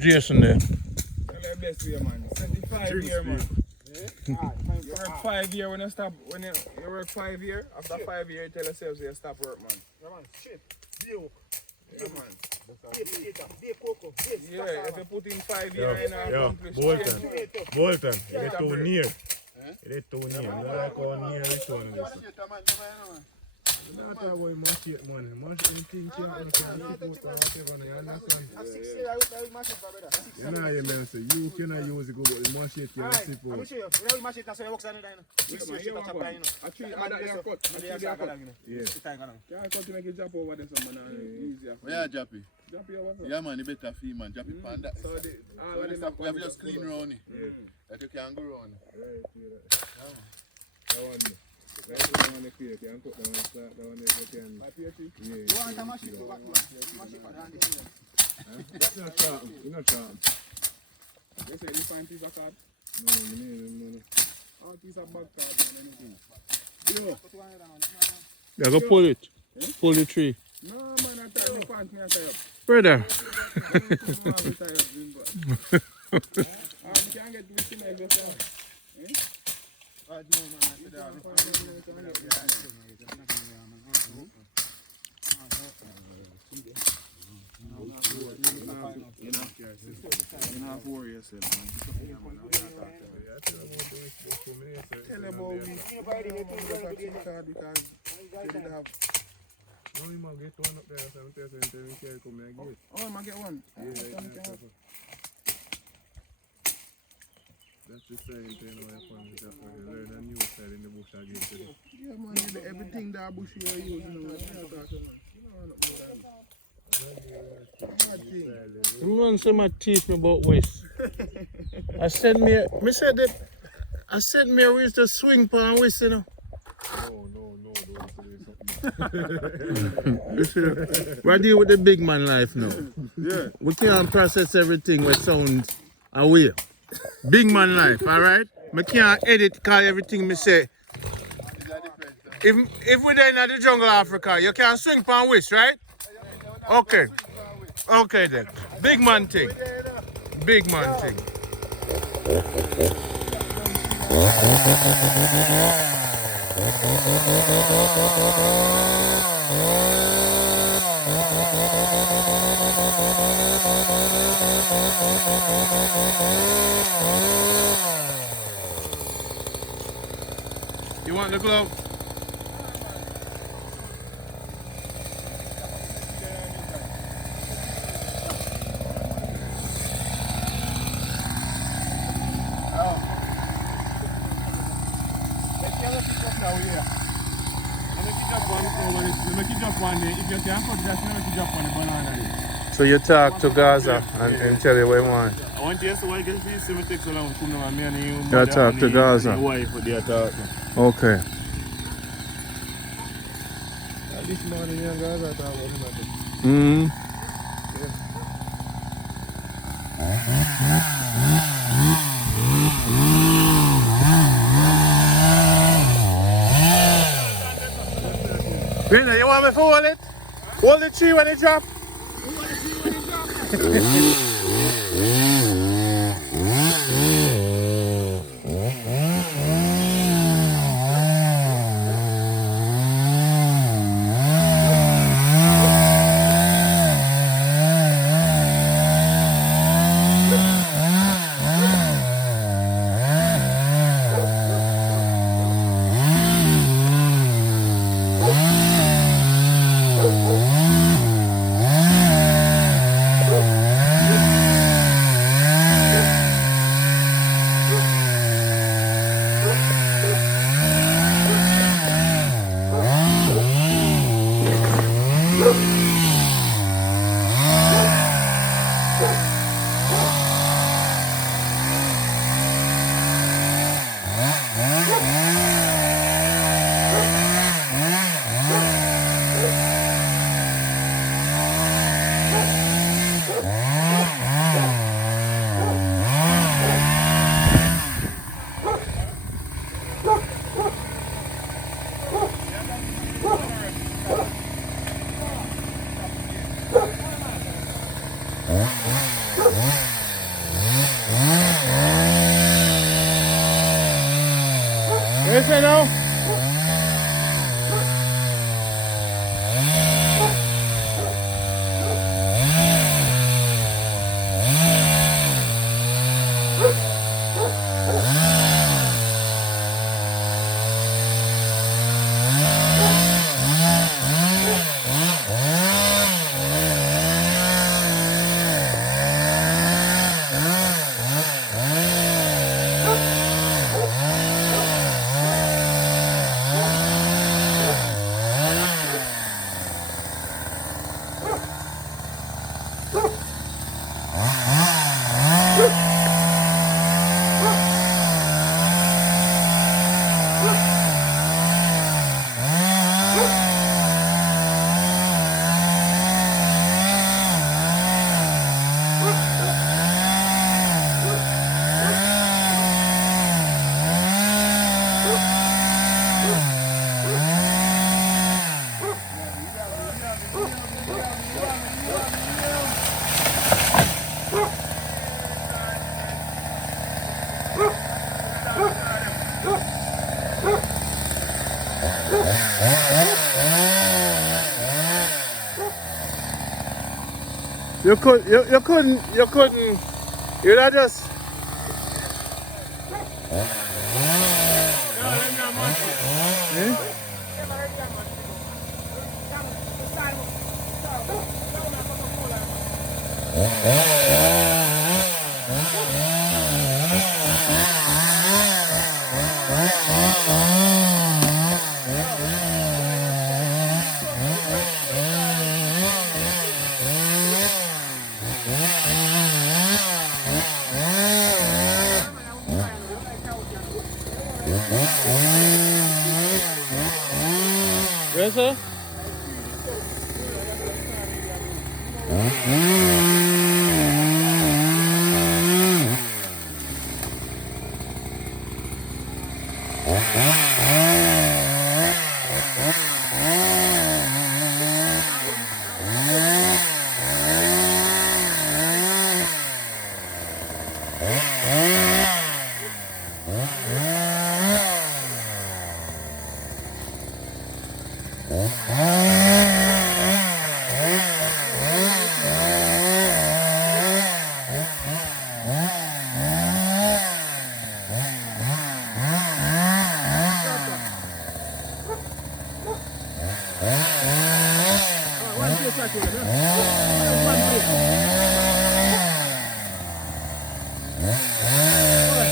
Jason there. Best way, man. 75 years, man. You work 5 years when you stop. When you work 5 years, after 5 years, you tell yourself you stop work, man. Yeah, man. Shit. Yeah, man. Yeah, if you put in 5 years, you accomplish. Bolton, it is too near. It is too near. You like how near it is. Not about machete, man. Anything can happen to the people or whatever, you understand? You know what I mean? So you cannot use it, but the machete can slip out. I'm sure you know the machete, that's why it works on it. Can't cut to make it drop over there, so man, easier. Yeah, Jappy. Jappy over. Yeah, man, you better feel, man. Jappy pan that. So We have just clean round it. That you can go round. That one. That one you can put down and start down if you can. Yeah. You want a machete for that? Machete for that? That's not sharp. It's not sharp. They say you find piece of card? No. All piece of bag card and anything. Yo. Yeah, go pull it. Pull the tree. No, man, I tie the pants, me I tie up. Brother. You can't get this thing like yourself. You not worry yourself, man. Tell them about we. No, you might get one up there, so I'm telling you, come and get. Oh, I might get one. That's the same thing when you find it up when you learn a new style in the bush again today. Yeah, man, everything that bush you are using, You want some teach me about West. I said me we used to swing pan West, you know. No, don't say something. We deal with the big man life now. Yeah. We can't process everything with sound away. Big man life, alright? I can't edit because everything me say. If we're there in the jungle of Africa, you can swing pan West, right? Okay. Okay then. Big man thing. Big man thing. You want the glove? So you talk to Gaza and tell you what you want. I want you to why get this so take so long come now me and you. You talk to Gaza. Wife they talk. Okay. This morning you and Gaza talk about it. Rina, you want me to hold it? Hold the tree when it drop. You say now? You couldn't, you're not just. Yes, sir?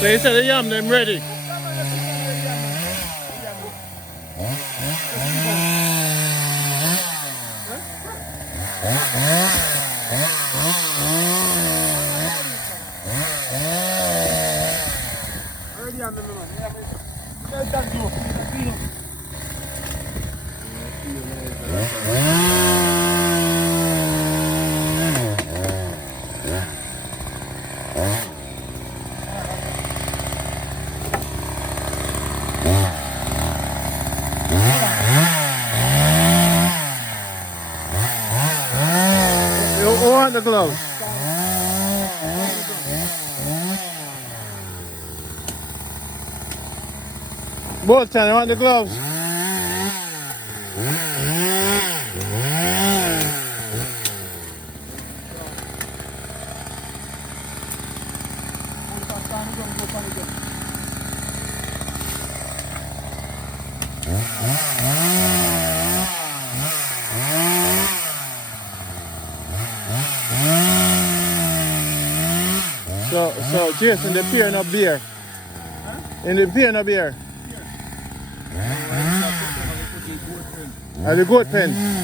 So you said the yam them ready? You want the gloves? Both time, you want the gloves? So Jason, the pier no beer. In the pier no beer. The goat pen.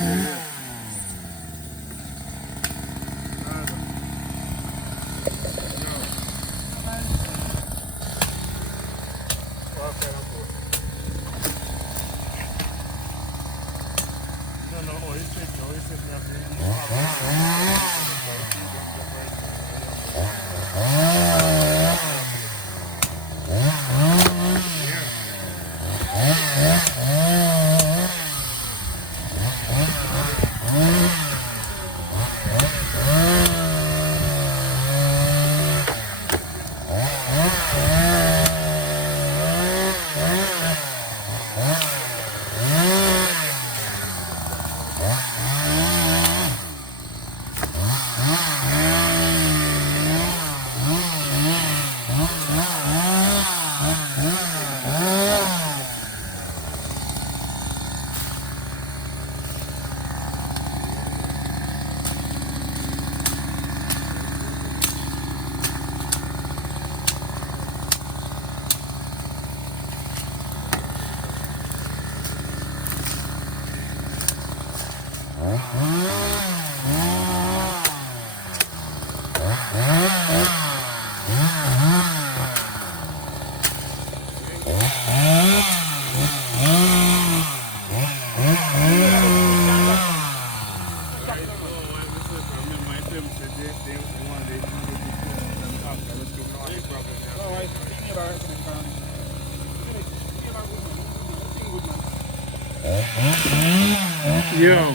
Yo.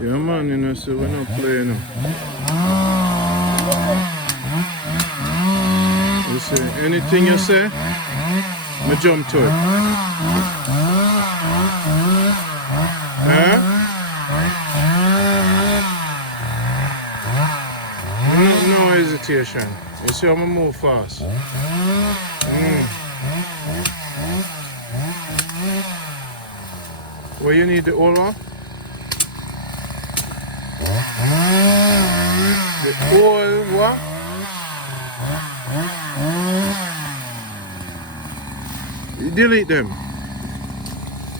Yeah, man, you know, so we're not playing them. You say, anything you say, I jump to it. Huh? No hesitation. You see how I move fast. Where you need the oil? The oil what? You delete them.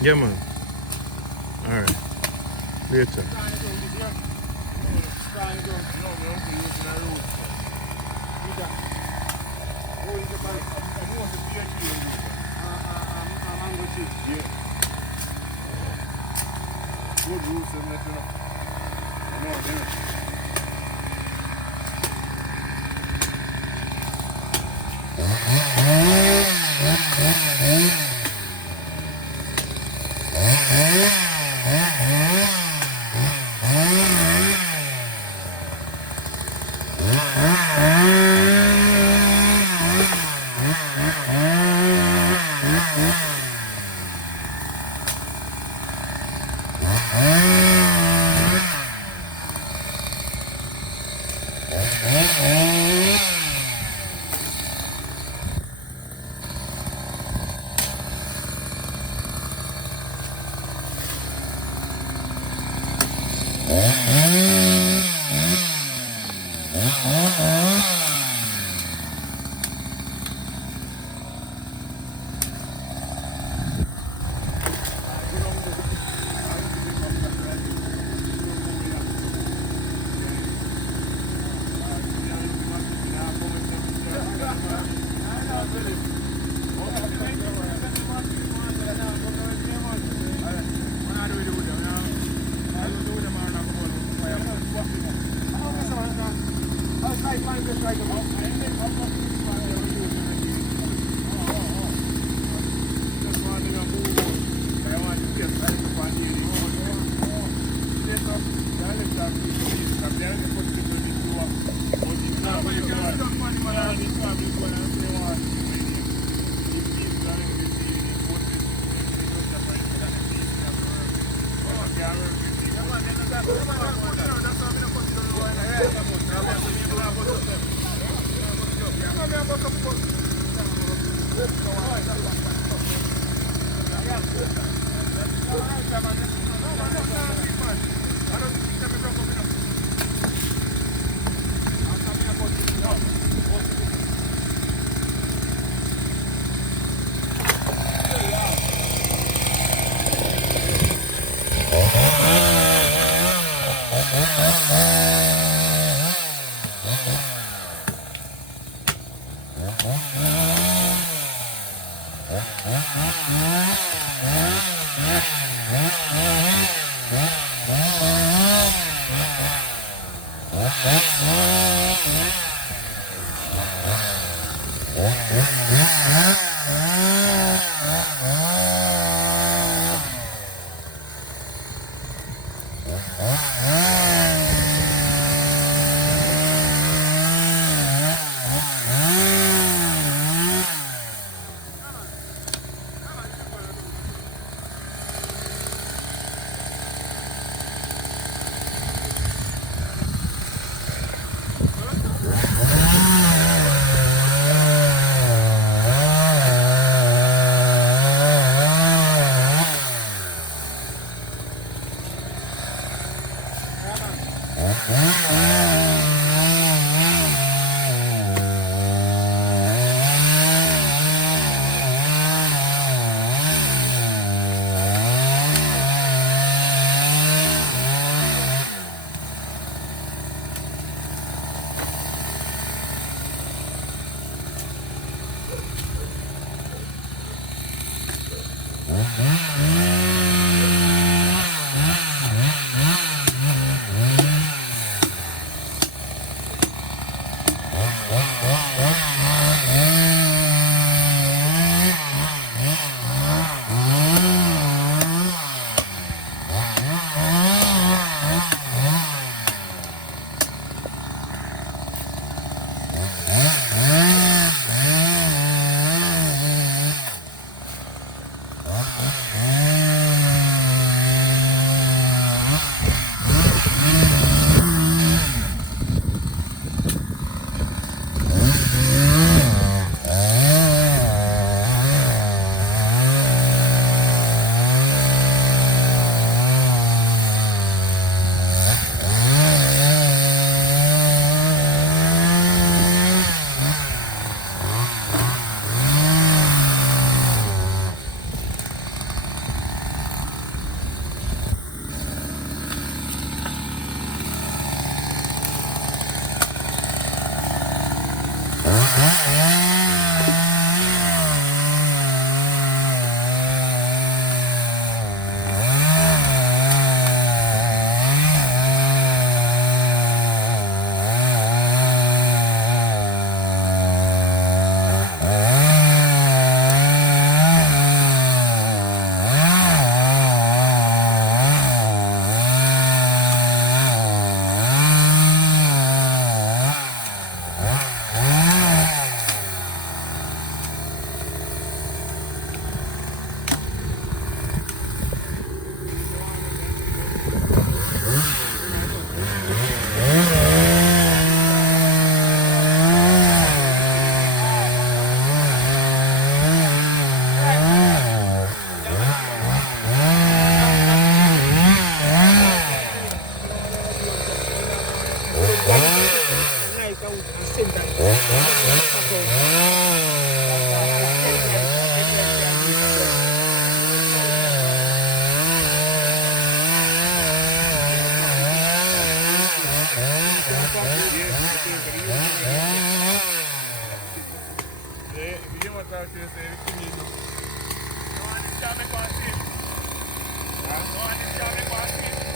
Yeah, man. Alright. Later. Good roots and that, you know.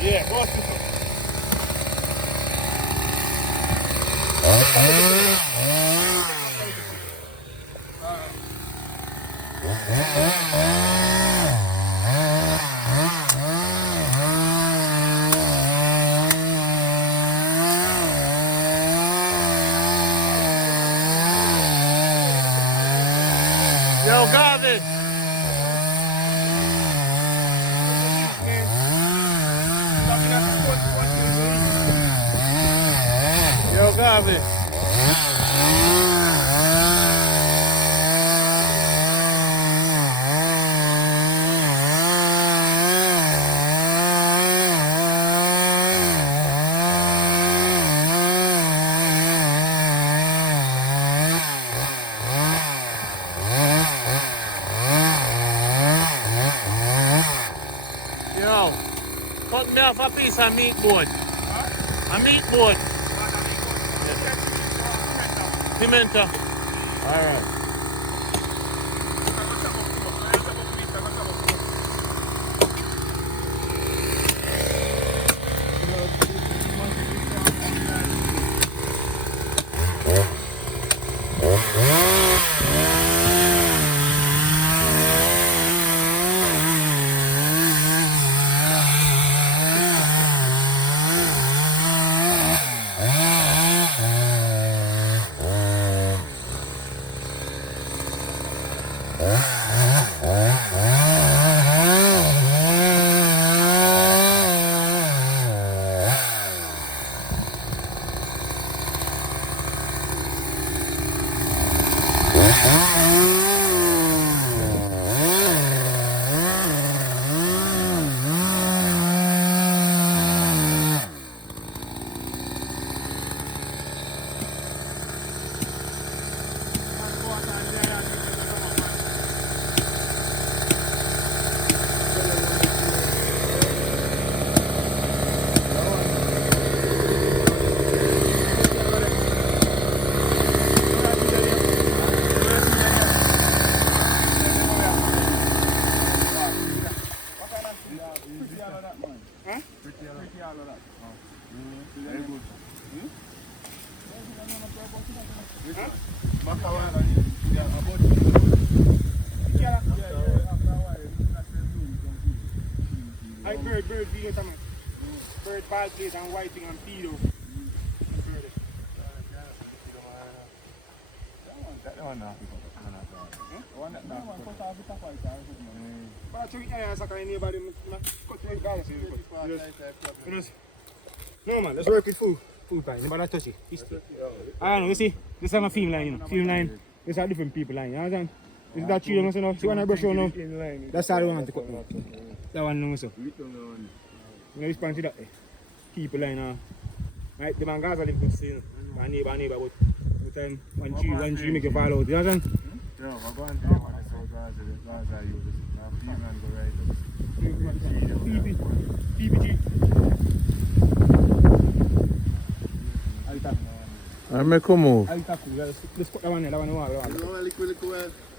Yeah, go on. Yo, Garvin. Yo, Garvin. Yo, cut me off a piece of meat board. A meat board. Pimento. Alright. I bird feed them. Bird ball plate and whiting and pedo. No man, let's work with full time. Nobody touch it. I don't know, you see, this is a film line, you know. Film line, this is a different people line, you understand? This is that tree, you know, see when I brush on now, that's how they want to cut me. That one, no, so. You know, respond to that, people line, right, the man guys are living good, you know. My neighbor, but time one tree make you fall out, you understand? Yeah, I'm going to tell you what I saw guys are using. Now, female go right I make a move. Let's put that one there, that one.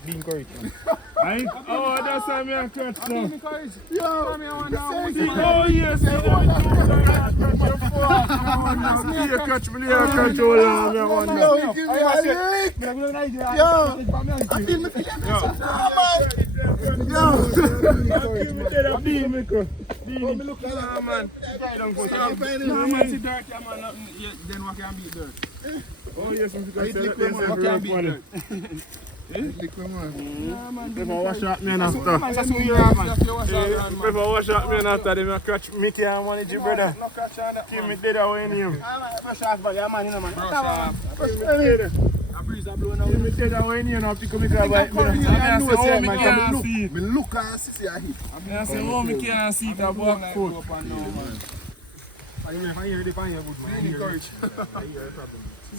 Bean courage. Right? Oh, that's how me a catch now. Bean courage. Yo, oh yes, you catch me, you catch all of me one now. give me a lick. Yo, I feel me. Yo, Give me that bean, Miko. me look like Ah, man. man, see dirt, yeah, man. Then what can beat dirt? Oh yes, because What can beat dirt? If I wash up me and after. Man, that's who you are, man. If I wash up me and after, then I catch Mickey and manage you, brother. No catch on that. Give me dead away in him. Brush off, but yeah, man, you know, man. Give me dead. A breeze are blowing out. Give me dead away in here now, pick up me car bike. Me look and see a hit. I say, oh, me can't see the back foot.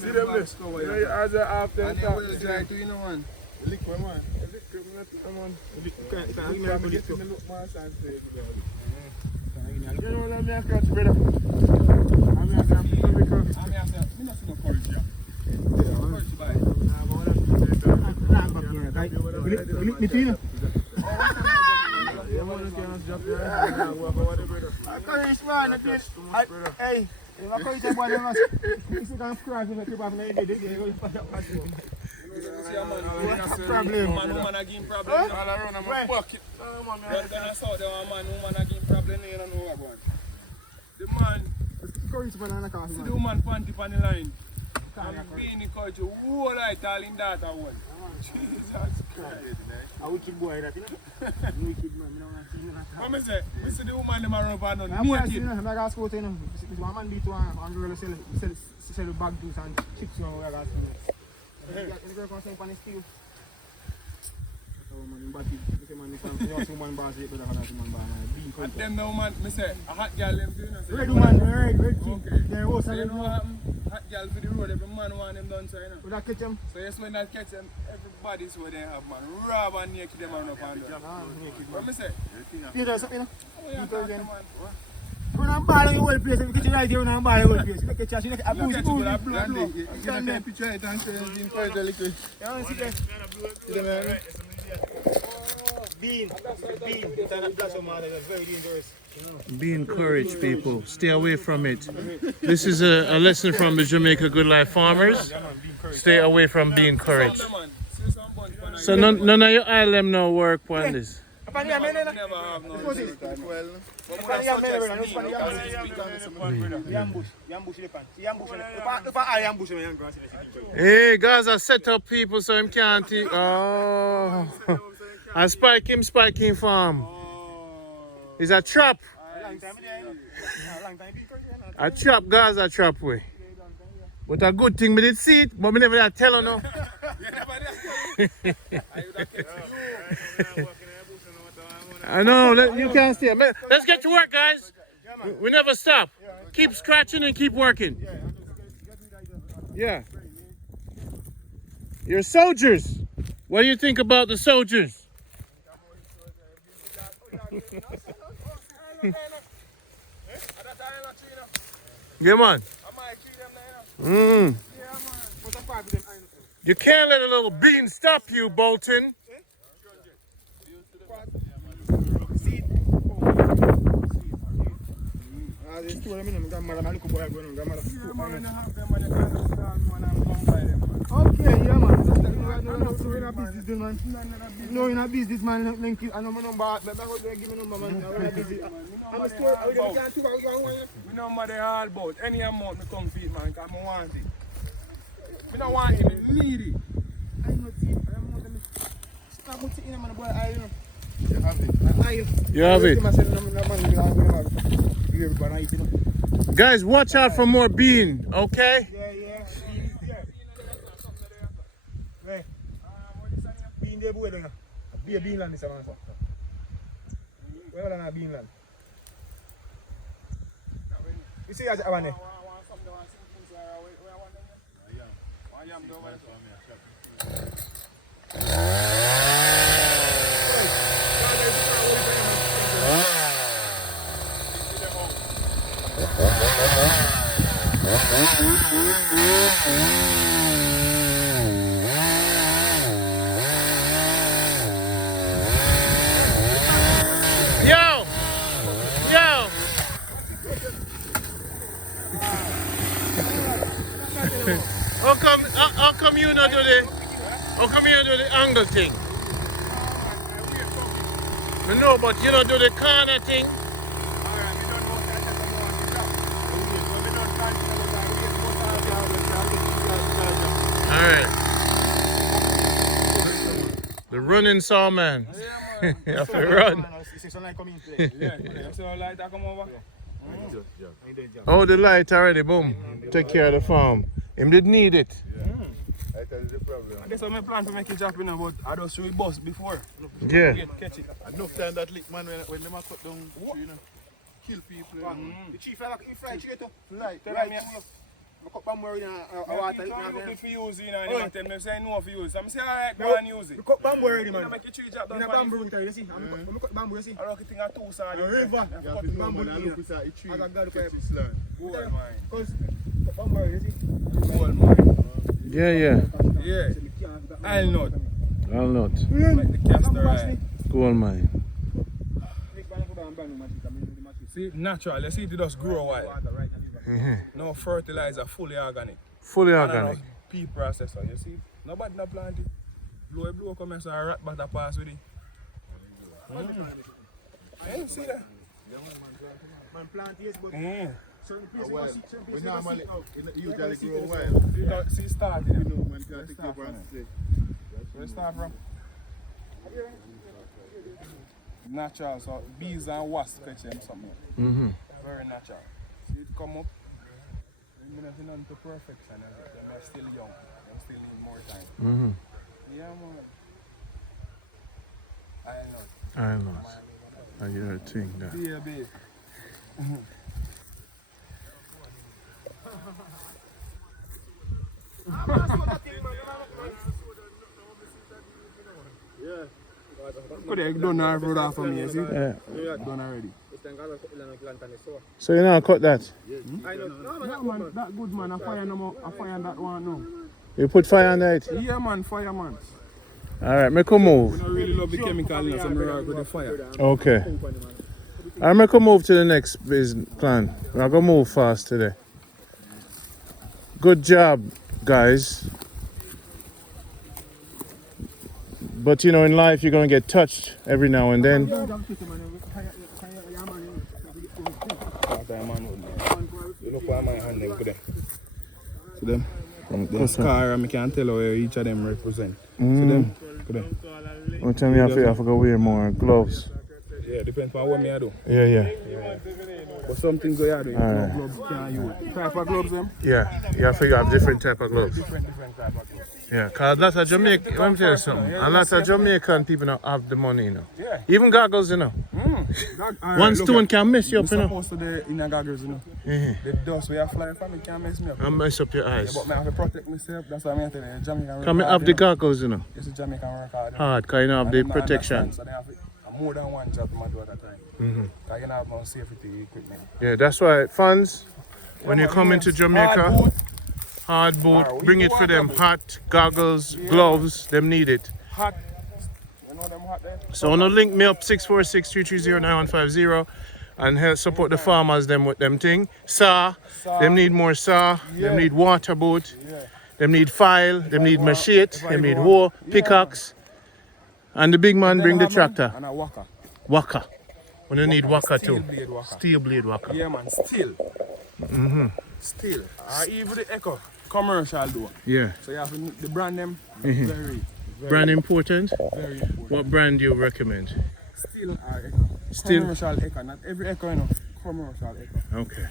See them this? As a after And you will try to, you know, man. Lick one man. Lick one man. Lick look man and say it. You know what I mean? Catch brother. I mean, Hey, if I call you boy, you must can cry if you keep up like this. Problem. Man, woman again problem. all around my pocket. Then I saw the man, woman again problem. You don't know what one. The man, see the woman panty on the line. I'm being encouraged to whole light all in that one. Jesus Christ. I will keep boy that, you know. Wicked man, you know. What me say? Me see the woman them around for none. I'm going to I'm going to go to you know. One man beat one girl sell the bag juice and chips on where I got to. The girl can sell on the steel. And them the woman, me say, a hot girl them do, you know. Red woman, red Okay. They're also So you red know what woman. happen? Hot girl for the road, every man want them done so, you know. Would that catch them? So yes, when that catch them, everybody's where they have, man. Rob and naked them around up and down. What me say? You know something, you know? Oh, yeah, talk to man. When I'm bad on the whole place, if you catch it right here, when I'm bad on the whole place, you look at you, I Catch you with a blow, blow. You can take a picture of it and say it's encourage the liquid. don't see that. Bean, it's an blossom, it's very dangerous. Be encouraged, people. Stay away from it. This is a lesson from the Jamaica Good Life farmers. Stay away from being encouraged. Stop them, man. See some bunch of So none of your ILM now work on this. never have no. Well, But when I suggest me, Hey, Gaza set up people so him can't eat. Oh. I spike him farm. It's a trap. A trap, Gaza trap way. But a good thing, me did see it, but me never did tell her no. I know, you can't stay. Let's get to work, guys. We never stop. Keep scratching and keep working. Yeah. You're soldiers. What do you think about the soldiers? Yeah, man. You can't let a little bean stop you, Bolton. man, and a half them when you can't stand, man, and come by them. business, do, man. No, you're not business, man. I know my number. I give me number, man. I'm busy. I'm a store. We know what they all about. Any amount me come feed, man, because I want it. I don't want it, I need it. I'm not seeing. I'm not going to stop putting in, man. Boy, I know. You have it. Guys, watch out for more bean, okay? Yeah. Bean there, boy, there. Be a bean land, this man. Where are the bean land? You see, as I want it. Yo! How come you not do the angle thing? I know, but you don't do the corner thing. Alright. The running saw man. You have to run. Oh, the light already, boom. Take care of the farm. Him did need it. I tell you the problem. That's what my plan to make it drop, but I just show it bust before. Yeah. Catch it. Enough time that lick, man, when them a cut down tree, kill people. The chief, he fried tree too. Right. I cut bamboo in water. I'm looking for use, and them say no for use. I'm saying, alright, go and use it. We cut bamboo already, man. I make a tree drop down. In a bamboo, you see? I cut bamboo, you see? I don't think I two side. River. You have to know, man, I look at the tree, I got the catch pipe. its land. Gold mine. Because cut bamboo already, you see? Gold mine. Yeah. Yeah. I'll not. I'll not. Like the castor eye. Go on, mine. See, natural. You see it just grow wild. No fertilizer, fully organic. Fully And organic. no pea processor. You see, nobody not plant it. Blow come and so a rat batter pass with it. You see that? Man plant yes, but certain places Well, you see, we normally usually grow wild. You don't see start You it. know, man, can't take over and say. Where you start from? Natural, so bees and wasps fetch them something. Very natural. See it come up. Even if it's not to perfection, they're still young. They still need more time. Yeah, man. I know. I hear a thing there. Be a bit. Could have done our brother for me, you see? Yeah. Done already. So you now cut that? No, man, that good man, I fire no more. I fire that one now. You put fire under it? Yeah, man, fire, man. Alright, make a move. We don't really love the chemical, so I'm going to the fire. Okay. I'll make a move to the next business plan. We're going to move fast today. Good job, guys. But you know, in life, you're going to get touched every now and then. Look why my hand them today. See them? The scar, I can't tell where each of them represent. See them? One time you have to go wear more gloves. Yeah, depends on what me I do. Yeah. But some things we are doing, Alright. no gloves can't use. Type of gloves them? Yeah, you have to have different type of gloves. Different type of gloves. Yeah, because a lot of Jamaican, let me tell you something. A lot of Jamaican people don't have the money, you know. Yeah. Even goggles, you know. One stone can mess you up, you know. Supposed to the inner goggles, you know. The dust we are flying from it can mess me up. And mess up your eyes. But I have to protect myself. That's why I'm telling you. Jamaican Come have the goggles, you know. It's a Jamaican work hard. Hard, because you don't have the protection. So they have more than one job to do at a time. Because you don't have no safety equipment. Yeah, that's why funds, when you come into Jamaica, hard boot, bring it for them. Hat, goggles, gloves, them need it. Hot. You know them hot there? So wanna link me up 646-330-9150 and help support the farmers them with them thing. Saw, them need more saw, them need water boot, them need file, them need machete, them need hoe, pickaxe. And the big man bring the tractor. And a waka. Waka. When you need waka Steel too. blade waka. Steel blade waka. Yeah, man, still. Still. Even the Echo commercial though. Yeah. So you have to the brand them very Brand important? very important. What brand do you recommend? Still are Echo. Still? Commercial Echo, not every Echo, you know. Commercial Echo. Okay.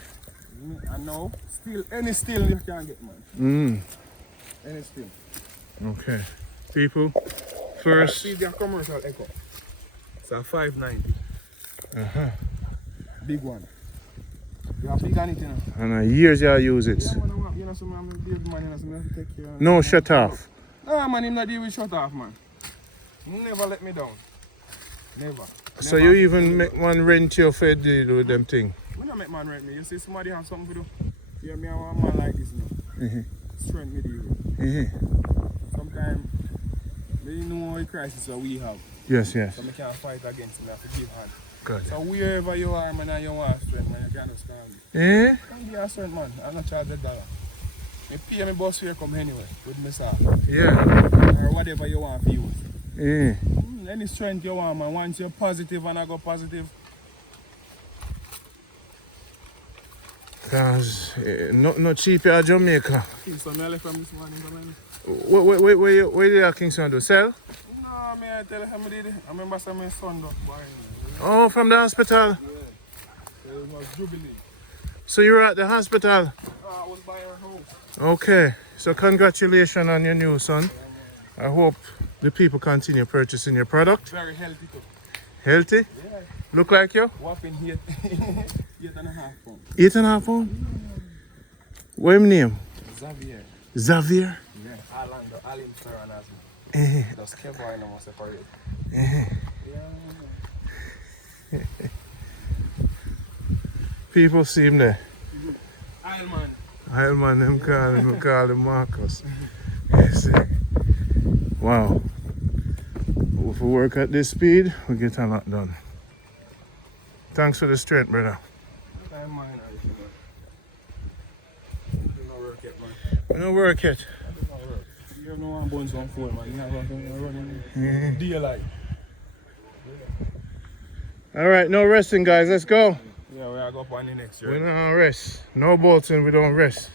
And now, still, any steel you can get, man. Any steel. Okay. People, See first. the commercial Echo. It's a 590. Big one. You have big on it, you know. And years you use it. Yeah, man, you know, some man, big man, you know, some man have to take care of. No shut off. No, man, him not deal with shut off, man. He never let me down. Never. So you even make one rent your fed deal with them thing. We don't make man rent me. You see somebody have something to do. Yeah, me have a man like this, you know. Strength me deal with. Sometimes, we know the crisis that we have. Yes, yes. So we can't fight against him. We have to give hand. Good. So wherever you are, man, and you want strength, man, you can't just stand. Eh? Don't be a strength, man. I'm not charge $1. Me pay me bus fare come anyway with me, sir. Yeah. Or whatever you want for use. Eh. Any strength you want, man. Once you're positive and I go positive. Because not cheap at Jamaica. So me left from this morning, man. Where you at Kingston do? Sell? No, me I tell you how I did it. I remember some my son got born. Oh, from the hospital. So it was Jubilee. So you were at the hospital? I was buying a house. Okay. So congratulations on your new son. I hope the people continue purchasing your product. Very healthy too. Healthy? Yeah. Look like you? Whopping 8.5 pounds. 8.5 pounds? What's your name? Xavier. Xavier? Yeah. Orlando. Alim Ferran as Eh. Just Kevin and I separate. People see him there. Ironman. Heilman, them call him Marcus. You see? Wow. If we work at this speed, we get a lot done. Thanks for the strength, brother. Ironman. You don't work yet, man. We don't work yet. You have no one bones on phone, man. You have running daylight. All right, no resting, guys. Let's go. Yeah, we are going on the next We year. don't rest. No bolting, we don't rest.